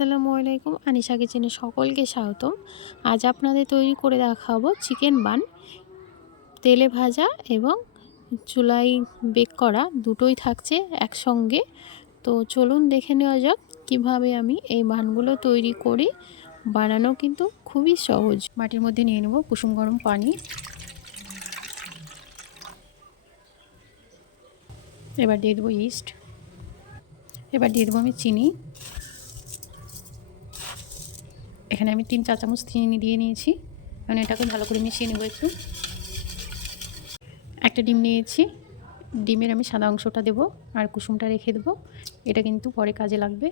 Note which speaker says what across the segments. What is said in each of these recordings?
Speaker 1: আসসালামু আলাইকুম, আনিশা কিচেনে সকলকে স্বাগতম। আজ আপনাদের তৈরি করে দেখাবো চিকেন বান, তেলে ভাজা এবং চুলাই বেক করা দুটোই থাকছে একসঙ্গে। তো চলুন দেখে নেওয়া যাক কীভাবে আমি এই বানগুলো তৈরি করি। বানানো কিন্তু খুবই সহজ। মাটির মধ্যে নিয়ে নেব কুসুম গরম পানি। এবার দিয়ে দেবো ইস্ট। এবার দিয়ে দেবো আমি চিনি। এখানে আমি তিন চা চামচ চিনি দিয়ে নিয়েছি। এখন এটাকে ভালো করে মিশিয়ে নেব একটু। একটা ডিম নিয়েছি। ডিমের আমি সাদা অংশটা দেব আর কুসুমটা রেখে দেবো। এটা কিন্তু পরে কাজে লাগবে।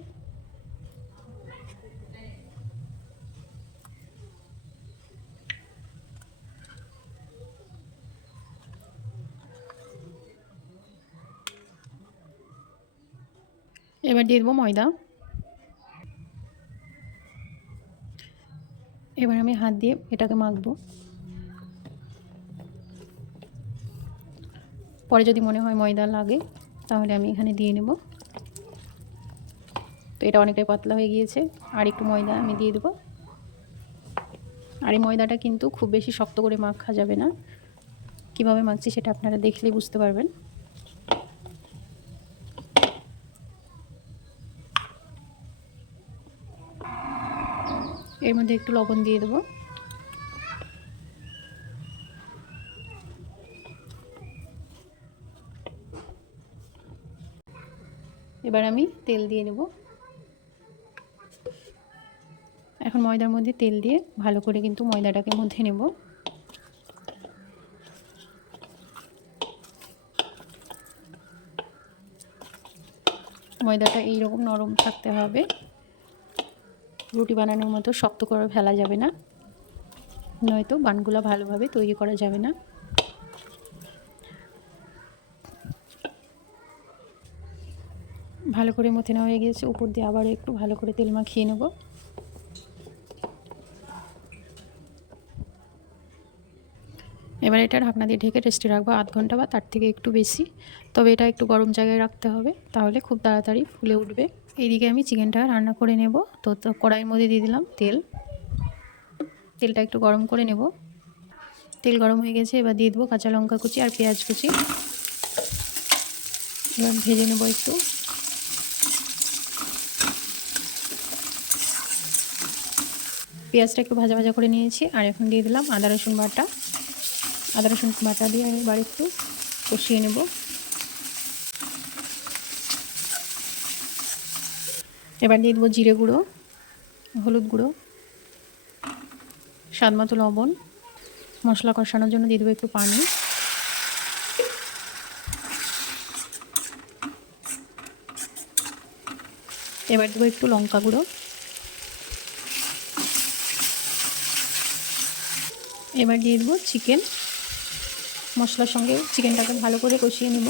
Speaker 1: এবার দিয়ে দেবো ময়দা। এবার আমি হাত দিয়ে এটাকে মাখবো। পরে যদি মনে হয় ময়দা লাগে, তাহলে আমি এখানে দিয়ে নেব। তো এটা অনেকটাই পাতলা হয়ে গিয়েছে, আর একটু ময়দা আমি দিয়ে দেবো। আর এই ময়দাটা কিন্তু খুব বেশি শক্ত করে মাখা যাবে না। কীভাবে মাখছি সেটা আপনারা দেখলেই বুঝতে পারবেন। এর মধ্যে একটু লবণ দিয়ে দেবো। এবার আমি তেল দিয়ে নেব এখন ময়দার মধ্যে তেল দিয়ে ভালো করে কিন্তু ময়দাটাকে মধ্যে নেব। ময়দাটা এইরকম নরম থাকতে হবে। রুটি বানানোর মতো শক্ত করে ফেলা যাবে না। নয়তো বানগুলো ভালোভাবে তৈরি করা যাবে না। ভালো করে মথে হয়ে গিয়েছে। উপর দিয়ে আবার একটু ভালো করে তেল মাখিয়ে নেব। এবার এটা ঢাকনা দিয়ে ঢেকে রেস্টে রাখব আধ ঘণ্টা বা তার থেকে একটু বেশি। তবে এটা একটু গরম জায়গায় রাখতে হবে। তাহলে খুব তাড়াতাড়ি ফুলে উঠবে। এইদিকে আমি চিকেনটা রান্না করে নেব। তো কড়াইয়ের মধ্যে দিয়ে দিলাম তেল। তেলটা একটু গরম করে নেব। তেল গরম হয়ে গেছে, এবার দিয়ে দেবো কাঁচা লঙ্কা কুচি আর পেঁয়াজ কুচি। এবার ভেজে নেব একটু। পেঁয়াজটা একটু ভাজা ভাজা করে নিয়েছি, আর এখন দিয়ে দিলাম আদা রসুন বাটা। আদা রসুন বাটা দিয়ে এবার একটু কষিয়ে নেব। এবার দিয়ে দেবো জিরে গুঁড়ো, হলুদ গুঁড়ো, স্বাদ মতো লবণ, মশলা কষানোর জন্য দিয়ে দেবো একটু পানি। এবার দেবো একটু লঙ্কা গুঁড়ো। এবার দিয়ে দেবো চিকেন। মশলার সঙ্গে চিকেনটাকে ভালো করে কষিয়ে নেব।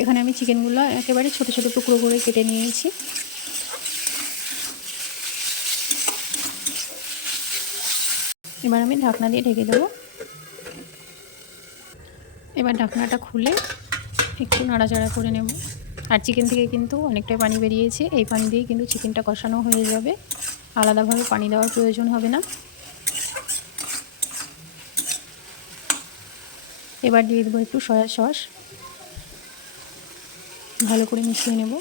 Speaker 1: এখানে আমি চিকেনগুলো একেবারে ছোট ছোট টুকরো করে কেটে নিয়েছি। এবার আমি ঢাকনা দিয়ে ঢেকে দেবো। এবার ঢাকনাটা খুলে একটু নাড়াচাড়া করে নেব। আর চিকেন থেকে কিন্তু অনেকটাই পানি বেরিয়েছে। এই পানি দিয়ে কিন্তু চিকেনটা কষানো হয়ে যাবে। আলাদাভাবে পানি দেওয়ার প্রয়োজন হবে না। এবার দিয়ে দেবো একটু সয়া সস। ভালো করে মিশিয়ে নেব।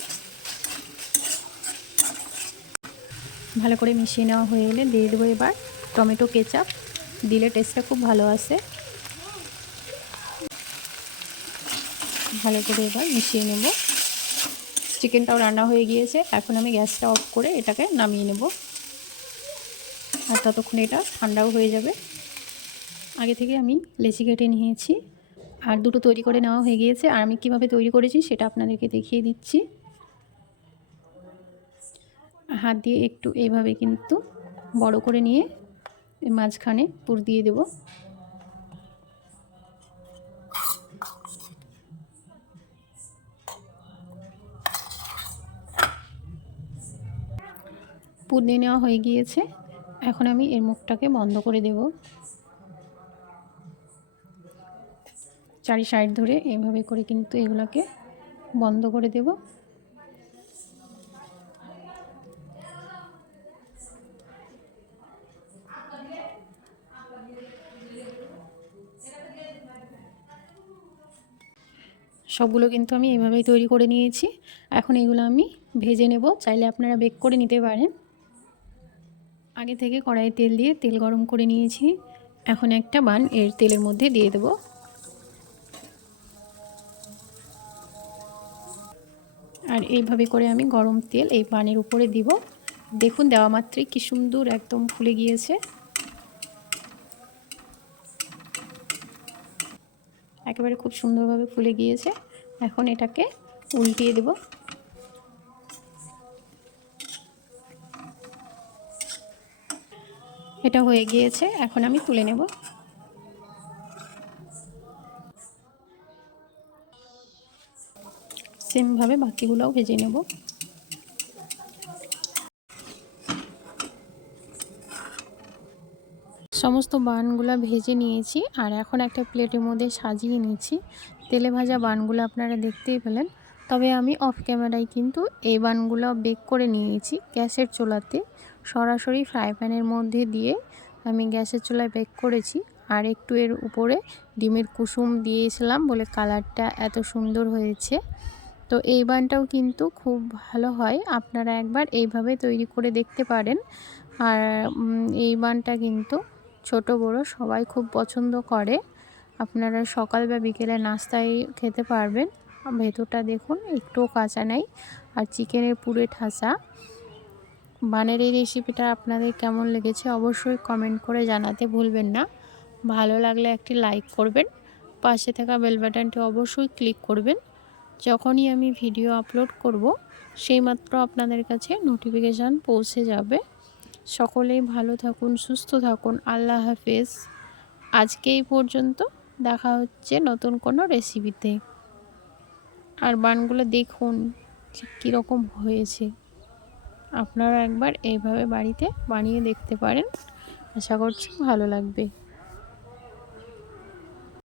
Speaker 1: ভালো করে মিশিয়ে নেওয়া হয়ে এলে দিয়ে দেবো এবার টমেটো কেচাপ। দিলে টেস্টটা খুব ভালো আসে। ভালো করে এবার মিশিয়ে নেব। চিকেনটাও রান্না হয়ে গিয়েছে। এখন আমি গ্যাসটা অফ করে এটাকে নামিয়ে নেব। আর ততক্ষণে এটা ঠান্ডাও হয়ে যাবে। আগে থেকে আমি লেচি কেটে নিয়েছি। আর দুটো তৈরি করে নেওয়া হয়ে গিয়েছে। আর আমি কীভাবে তৈরি করেছি সেটা আপনাদেরকে দেখিয়ে দিচ্ছি। হাত দিয়ে একটু এইভাবে কিন্তু বড় করে নিয়ে মাঝখানে পুর দিয়ে দেব। পুর দিয়ে নেওয়া হয়ে গিয়েছে। এখন আমি এর মুখটাকে বন্ধ করে দেব। চারি সাইড ধরে এইভাবে করে কিন্তু এগুলোকে বন্ধ করে দেব। সবগুলো কিন্তু আমি এইভাবেই তৈরি করে নিয়েছি। এখন এগুলো আমি ভেজে নেব। চাইলে আপনারা বেক করে নিতে পারেন। আগে থেকে কড়াইয়ে তেল দিয়ে তেল গরম করে নিয়েছি। এখন একটা বান এর তেলের মধ্যে দিয়ে দেবো। আর এইভাবে করে আমি গরম তেল এই বানের উপরে দিব। দেখুন, দেওয়া মাত্রই কি সুন্দর একদম ফুলে গিয়েছে। একেবারে খুব সুন্দরভাবে ফুলে গিয়েছে। এখন এটাকে উল্টিয়ে দেব। এটা হয়ে গিয়েছে। এখন আমি তুলে নেব। সেমভাবে বাকিগুলোও ভেজে নেব। সমস্ত বানগুলো ভেজে নিয়েছি, আর এখন একটা প্লেটের মধ্যে সাজিয়ে নিয়েছি। তেলে ভাজা বানগুলো আপনারা দেখতেই পেলেন। তবে আমি অফ ক্যামেরায় কিন্তু এই বানগুলো বেক করে নিয়েছি গ্যাসের চুলাতে। সরাসরি ফ্রাই প্যানের মধ্যে দিয়ে আমি গ্যাসের চুলায় বেক করেছি। আর একটু এর উপরে ডিমের কুসুম দিয়েছিলাম বলে কালারটা এত সুন্দর হয়েছে। তো এই বানটাও কিন্তু খুব ভালো হয়। আপনারা একবার এইভাবে তৈরি করে দেখতে পারেন। আর এই বানটা কিন্তু ছোট, বড় সবাই খুব পছন্দ করে। আপনারা সকাল বা বিকেলে নাস্তায় খেতে পারবেন। ভেতরটা দেখুন, একটুও কাঁচা নেই। আর চিকেনের পুরে ঠাসা বানের এই রেসিপিটা আপনাদের কেমন লেগেছে অবশ্যই কমেন্ট করে জানাতে ভুলবেন না। ভালো লাগলে একটি লাইক করবেন। পাশে থাকা বেল বাটনটি অবশ্যই ক্লিক করবেন। যখনই আমি ভিডিও আপলোড করব, সেইমাত্র আপনাদের কাছে নোটিফিকেশান পৌঁছে যাবে। সকলেই ভালো থাকুন, সুস্থ থাকুন। আল্লাহ হাফেজ। আজকে এই পর্যন্ত দেখা হচ্ছে নতুন কোনো রেসিপিতে আর বানগুলো দেখুন কীরকম হয়েছে। আপনারা একবার এইভাবে বাড়িতে বানিয়ে দেখতে পারেন। আশা করছি ভালো লাগবে।